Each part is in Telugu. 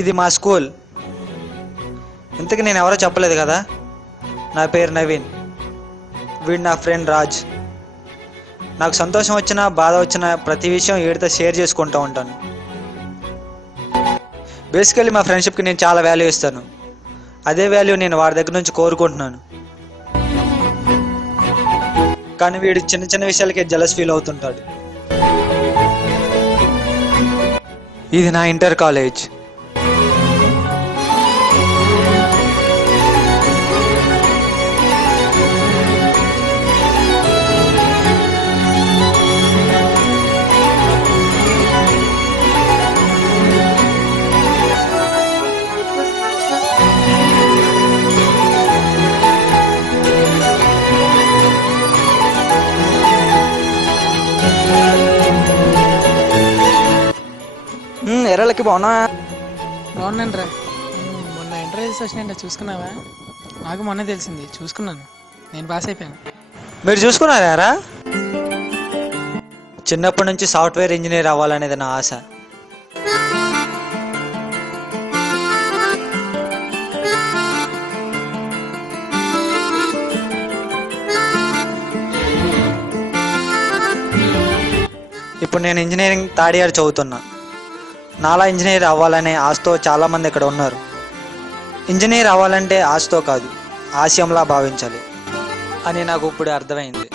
ఇది మా స్కూల్. ఇంతకు నేను ఎవరో చెప్పలేదు కదా, నా పేరు నవీన్. వీడు నా ఫ్రెండ్ రాజ్. నాకు సంతోషం వచ్చినా బాధ వచ్చినా ప్రతి విషయం వీడితో షేర్ చేసుకుంటూ ఉంటాను. బేసికలీ మా ఫ్రెండ్షిప్కి నేను చాలా వాల్యూ ఇస్తాను. అదే వాల్యూ నేను వాడి దగ్గర నుంచి కోరుకుంటున్నాను. కానీ వీడు చిన్న చిన్న విషయాలకే జెలస్ ఫీల్ అవుతుంటాడు. ఇది నా ఇంటర్ కాలేజ్. ఎర్రలకి బాగున్నాను రా. మొన్న ఇంటర్వ్యూస్ వచ్చినాయంటే చూసుకున్నావా? నాకు మొన్న తెలిసింది, చూసుకున్నాను. నేను పాస్ అయిపోయాను. మీరు చూసుకున్నారా? చిన్నప్పటి నుంచి సాఫ్ట్వేర్ ఇంజనీర్ అవ్వాలనేది నా ఆశ. ఇప్పుడు నేను ఇంజనీరింగ్ థర్డ్ ఇయర్ చదువుతున్నా. నాలా ఇంజనీర్ అవ్వాలనే ఆశతో చాలామంది ఇక్కడ ఉన్నారు. ఇంజనీర్ అవ్వాలంటే ఆశతో కాదు, ఆశయంలా భావించాలి అని నాకు ఇప్పుడు అర్థమైంది.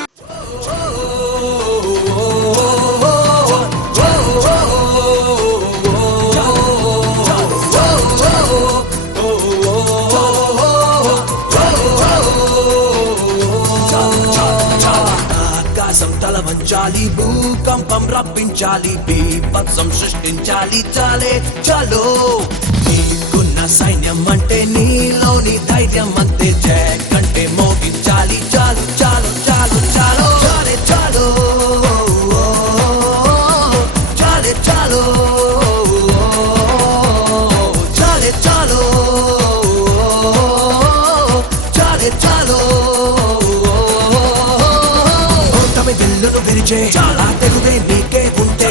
తల వంచాలి, భూకంపం రప్పించాలి, బీభత్సం సృష్టించాలి. చాలే చాలో నీకున్న సైన్యం అంటే నీలోని ధైర్యం అంతే. జయ కంటే మోగించాలి. చాలు చాలు చాలు చాలు చాలే చాలు చాలే చాలు చాలే చాలు చాలే చాలు వెల్లును విరిచే చాలా తెగుదే నీకే ఉంటే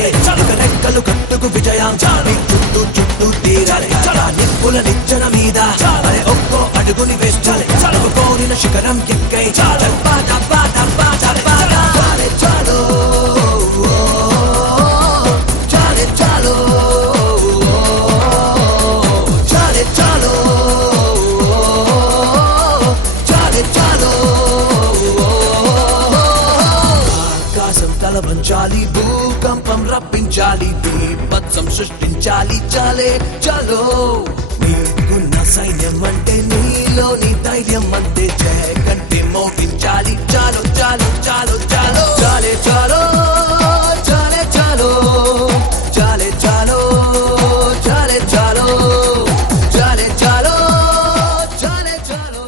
రెక్కలు కట్టుకు విజయం చుట్టూ చుట్టూ తీరాలి. నిప్పుల నిచ్చెన మీద ఒక్కో అడుగుని వేస్తాలి. కోరిన శిఖరం ఎక్కై చాలు చాలు చాలే చాలు చాలే చాలు చాలే చాలు తల వంచాలి, భూకంపం రప్పించాలి, బీభత్సం సృష్టించాలి. చాలే చాలో నీకున్న సైన్యం అంటే నీలోని ధైర్యం అంతే. జయ కంటే మోగించాలి. చాలు చాలు చాలు చాలు చాలే చాలో చాలే చాలో చాలే చాలో చాలే చాలో చాలే చాలో చాలే చాలో.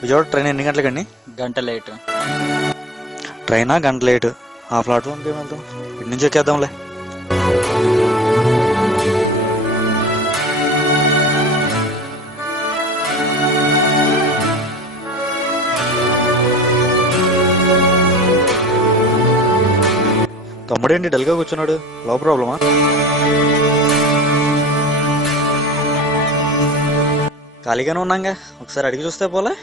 విజయవాడ ట్రైన్ ఎన్ని గంటలకండి? గంట లేట్. ట్రైనా గంట లేటు? ఆ ప్లాట్ఫామ్కి ఏమవుతాం, ఇటు నుంచి ఎక్కేద్దాంలే. తమ్ముడేంటి డల్గా కూర్చున్నాడు? లవ్ ప్రాబ్లమా? ఖాళీగానే ఉన్నాగా, ఒకసారి అడిగి చూస్తే పోలే.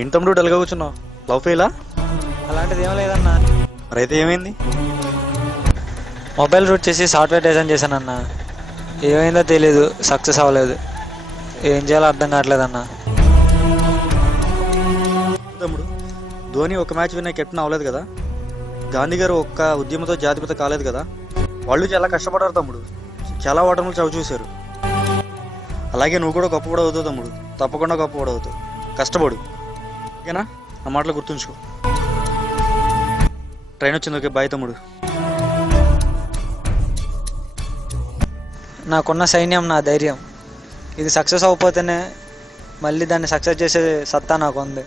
ఏంటి తమ్ముడు డల్గా కూర్చున్నావు? లవ్ ఫెయిలా? అలాంటిది ఏం లేదన్నా. మరైతే ఏమైంది? మొబైల్ రూట్ చేసి సాఫ్ట్వేర్ డిజైన్ చేశానన్నా. ఏమైందో తెలీదు, సక్సెస్ అవ్వలేదు. ఏం చేయాలో అర్థం కావట్లేదన్నా. తమ్ముడు, ధోని ఒక మ్యాచ్ విన్న కెప్టెన్ అవ్వలేదు కదా, గాంధీ గారు ఒక్క ఉద్యమంతో జాతిపిత కాలేదు కదా. వాళ్ళు చాలా కష్టపడారు తమ్ముడు, చాలా ఓటములు చవి చూశారు. అలాగే నువ్వు కూడా గొప్ప కూడా అవుతావు తమ్ముడు, తప్పకుండా గొప్ప కూడా అవుతావు. కష్టపడు, ఓకేనా? ఆ మాటలు గుర్తుంచుకో. ట్రైన్ వచ్చింది, ఓకే, బాయ్ తమ్ముడు. నాకున్న సైన్యం నా ధైర్యం. ఇది సక్సెస్ అవ్వకపోతేనే మళ్ళీ దాన్ని సక్సెస్ చేసే సత్తా నాకు ఉంది.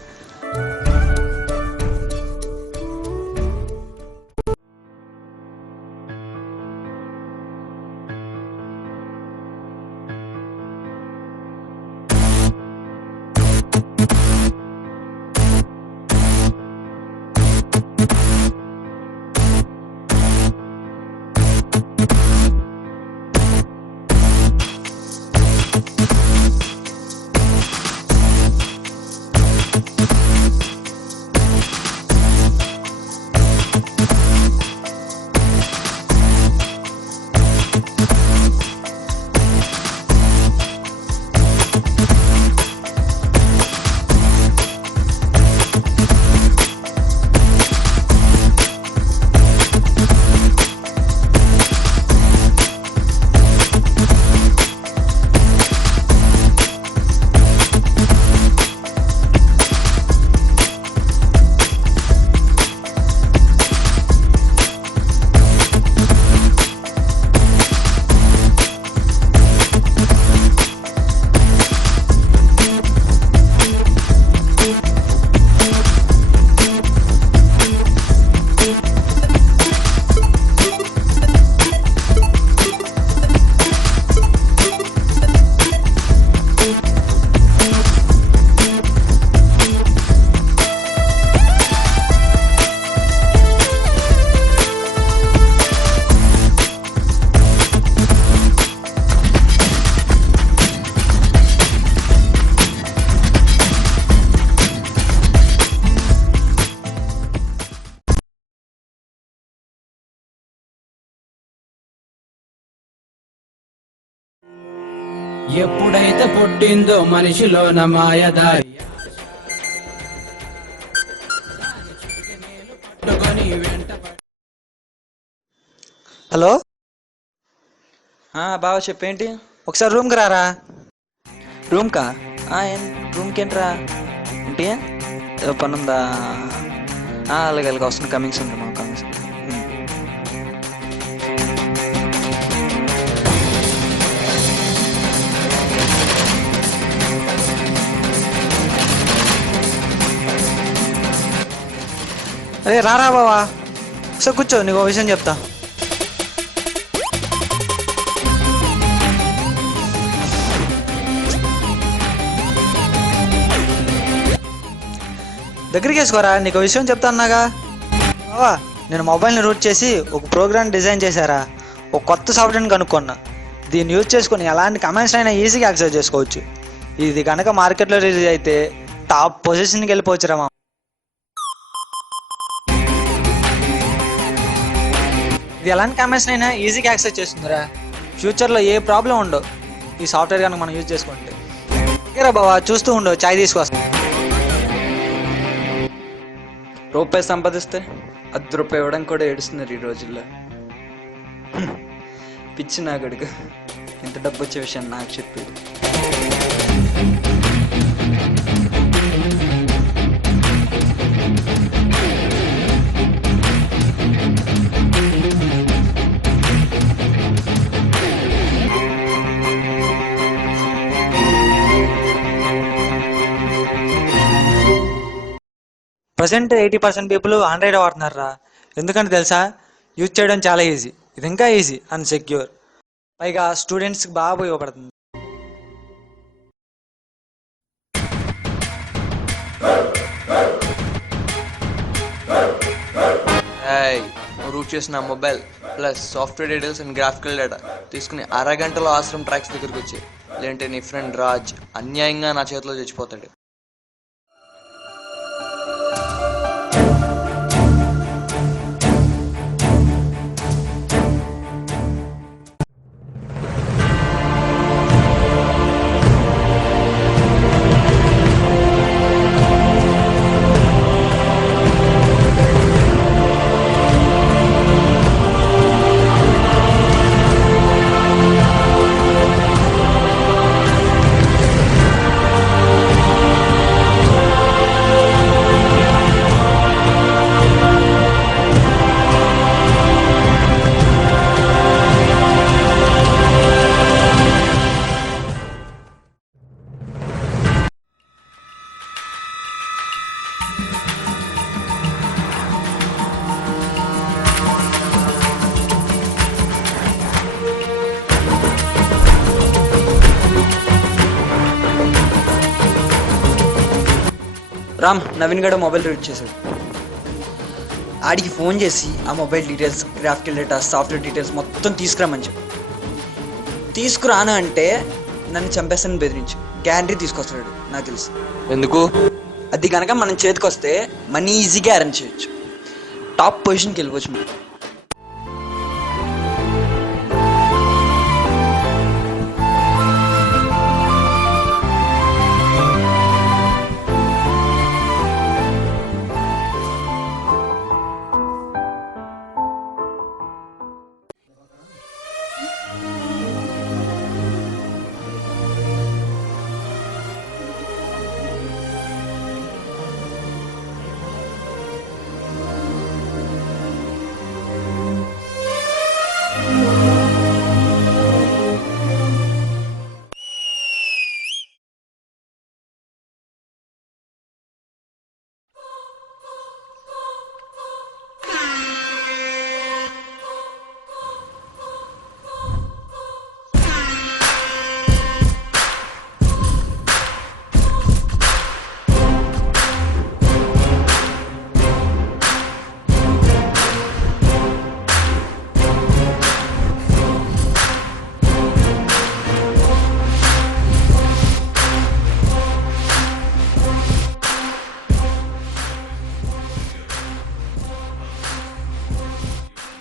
ఎప్పుడైతే పుట్టిందో మనిషిలోన మాయదారి హలో, బావ చెప్పేంటి? ఒకసారి రూమ్కి రారా. రూమ్కా? రూమ్కి ఏంట్రా? ఏంటి పని ఉందా? అలాగే అలాగే వస్తుంది. కమింగ్స్ ఉంది మా కమింగ్స్. అరే రారా బావా, ఒకసారి కూర్చో, నీకు ఒక విషయం చెప్తా. దగ్గరికి వేసుకోరా, నీకు విషయం చెప్తా అన్నాగా. బావా, నేను మొబైల్ని రూట్ చేసి ఒక ప్రోగ్రామ్ డిజైన్ చేశారా, ఒక కొత్త సాఫ్ట్వేర్ని కనుక్కున్నా. దీన్ని యూజ్ చేసుకుని ఎలాంటి కమెంట్స్ అయినా ఈజీగా యాక్సెస్ చేసుకోవచ్చు. ఇది కనుక మార్కెట్లో రిలీజ్ అయితే టాప్ పొజిషన్కి వెళ్ళిపోవచ్చురా మా. ఇది ఎలాంటి కమెంట్స్ అయినా ఈజీగా యాక్సెస్ చేస్తుందిరా. ఫ్యూచర్లో ఏ ప్రాబ్లం ఉండవు ఈ సాఫ్ట్వేర్ కనుక మనం యూజ్ చేసుకుంటే. ఓకేరా బావా, చూస్తూ ఉండవు, చాయ్ తీసుకొస్తా. రూపాయి సంపాదిస్తే ₹10 ఇవ్వడం కూడా ఏడుస్తున్నారు ఈ రోజుల్లో. పిచ్చి నా కొడుకు, ఇంత డబ్బు వచ్చే విషయం నాకు చెప్పాడు. ప్రజెంట్ 80% పీపుల్ ఆండ్రాయిడ్ వాడుతున్నారా. ఎందుకంటే తెలుసా, యూజ్ చేయడం చాలా ఈజీ. ఇది ఇంకా ఈజీ అండ్ సెక్యూర్, పైగా స్టూడెంట్స్కి బాగా ఉపయోగపడుతుంది. రూట్ చేసిన mobile plus software details and graphical data తీసుకుని అరగంటలో ఆశ్రమ్ ట్రాక్స్ దగ్గరికి వచ్చి, లేదంటే నీ ఫ్రెండ్ రాజ్ అన్యాయంగా నా చేతిలో చచ్చిపోతాడు. రామ్ నవీన్ గడ మొబైల్ రీడ్ చేశాడు. ఆడికి ఫోన్ చేసి ఆ mobile details, graphical data, software details మొత్తం తీసుకురామని చెప్పు. తీసుకురాను అంటే నన్ను చంపేస్తానని బెదిరించు. గ్యారంటీ తీసుకొస్తాడు నాకు తెలుసు. ఎందుకు? అది కనుక మనం చేతికి వస్తే మనీ ఈజీగా అరేంజ్ చేయొచ్చు. టాప్ పొజిషన్కి వెళ్ళిపోవచ్చు మనం.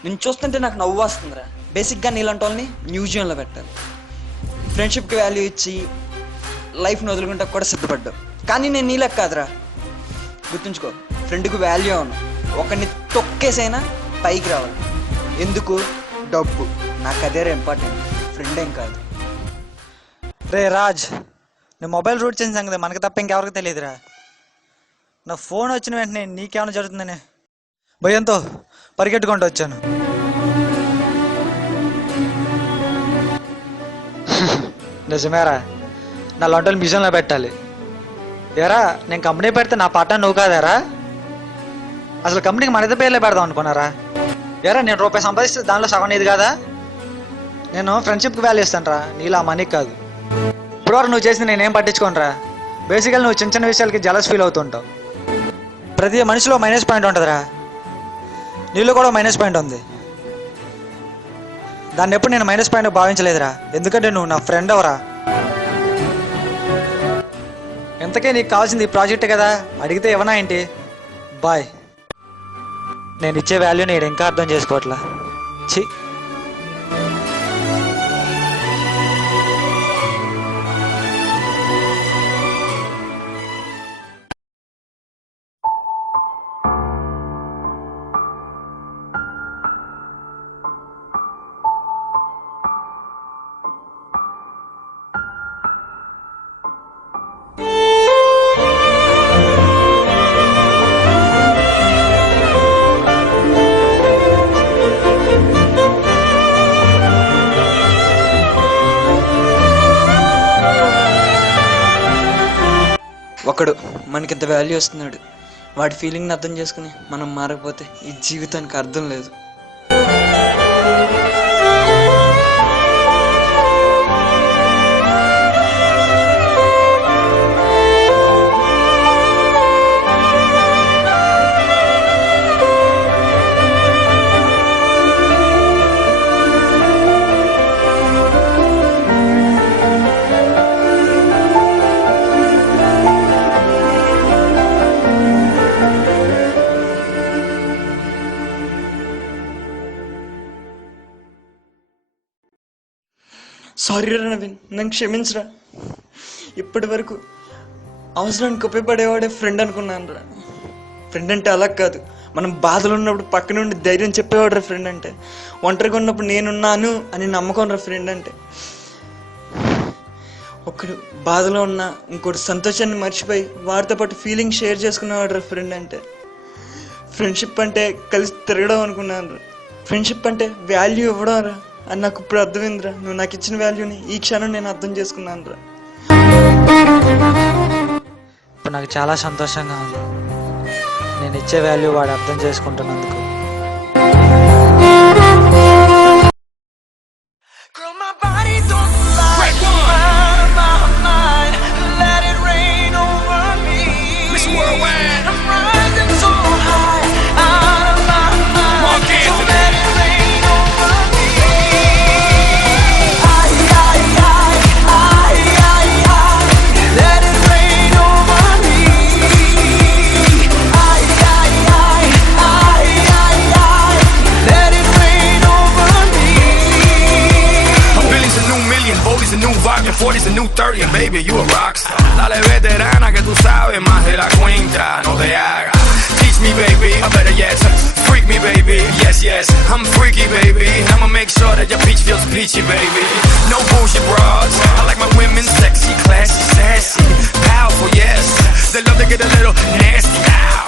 నేను చూస్తుంటే నాకు నవ్వు వస్తుందిరా. బేసిక్గా నీలాంటి వాళ్ళని మ్యూజియంలో పెట్టాలి. ఫ్రెండ్షిప్కి వాల్యూ ఇచ్చి లైఫ్ని వదులుకుంటా కూడా సిద్ధపడ్డావు. కానీ నేను నీళ్ళకి కాదురా. గుర్తుంచుకో, ఫ్రెండ్కి వాల్యూ అవును. ఒకరిని తొక్కేసైనా పైకి రావాలి. ఎందుకు? డబ్బు. నాకు అదేరా ఇంపార్టెంట్, ఫ్రెండ్ ఏం కాదు. రే రాజ్, నేను మొబైల్ రూట్ చేసిన సంగతి మనకి తప్ప ఇంకెవరికి తెలియదురా. నా ఫోన్ వచ్చిన వెంటనే నీకేమైనా జరుగుతుందనే భయంతో పరిగెట్టుకుంటూ వచ్చాను. నిజమేరా, నా లొంటలు మ్యూజియంలో పెట్టాలి. ఏరా, నేను కంపెనీ పెడితే నా పాట నువ్వు కాదారా? అసలు కంపెనీకి మన ఇద్దరు పేర్లే పెడదాం అనుకున్నారా? ఏరా, నేను రూపాయి సంపాదిస్తే దానిలో సగం ఇది కాదా? నేను ఫ్రెండ్షిప్కి వాల్యూ ఇస్తాను రా, నీలా మనీకి కాదు. ఇప్పటివరకు నువ్వు చేసింది నేనేం పట్టించుకోనరా. బేసికల్ నువ్వు చిన్న చిన్న విషయాలకి జలస్ ఫీల్ అవుతుంటావు. ప్రతి మనిషిలో మైనస్ పాయింట్ ఉంటుందిరా. నీలో కూడా మైనస్ పాయింట్ ఉంది. దాన్ని ఎప్పుడు నేను మైనస్ పాయింట్ భావించలేదురా. ఎందుకంటే నువ్వు నా ఫ్రెండ్ అవరా. ఎంతకే నీకు కావాల్సింది ఈ ప్రాజెక్ట్ కదా, అడిగితే ఇవ్వనా ఏంటి? బాయ్. నేను ఇచ్చే వాల్యూ నేను ఇంకా అర్థం చేసుకోవట్లా. ఛీ. ఒకడు మనకింత వాల్యూ వస్తున్నాడు. వాడి ఫీలింగ్ని అర్థం చేసుకుని మనం మారకపోతే ఈ జీవితానికి అర్థం లేదు. సారీ రా నవీన్, నన్ను క్షమించరా. ఇప్పటి వరకు అవసరానికి ఉపయోగపడేవాడే ఫ్రెండ్ అనుకున్నాను రా. ఫ్రెండ్ అంటే అలా కాదు, మనం బాధలు ఉన్నప్పుడు పక్క నుండి ధైర్యం చెప్పేవాడు రా ఫ్రెండ్ అంటే. ఒంటరిగా ఉన్నప్పుడు నేనున్నాను అని నమ్మకం రా ఫ్రెండ్ అంటే. ఒకడు బాధలో ఉన్నా ఇంకోటి సంతోషాన్ని మర్చిపోయి వాడితో పాటు ఫీలింగ్ షేర్ చేసుకునేవాడు రా ఫ్రెండ్ అంటే. ఫ్రెండ్షిప్ అంటే కలిసి తిరగడం అనుకున్నాను రా. ఫ్రెండ్షిప్ అంటే వాల్యూ ఇవ్వడం రా అని నాకు ఇప్పుడు అర్థమైందిరా. నువ్వు నాకు ఇచ్చిన వాల్యూని ఈ క్షణం నేను అర్థం చేసుకున్నాను రా. ఇప్పుడు నాకు చాలా సంతోషంగా ఉంది. నేను ఇచ్చే వాల్యూ వాడు అర్థం చేసుకుంటున్నందుకు. Worldwide. the new vibe, and 40's the new 30, and baby, you a rockstar. Dale veterana que tú sabes más de la cuenta, no te hagas. Teach me, baby, I better yet. Freak me, baby, yes, yes. I'm freaky, baby. I'ma make sure that your peach feels peachy, baby. No bullshit bras. I like my women sexy, classy, sassy, powerful, yes. They love to get a little nasty. Ow.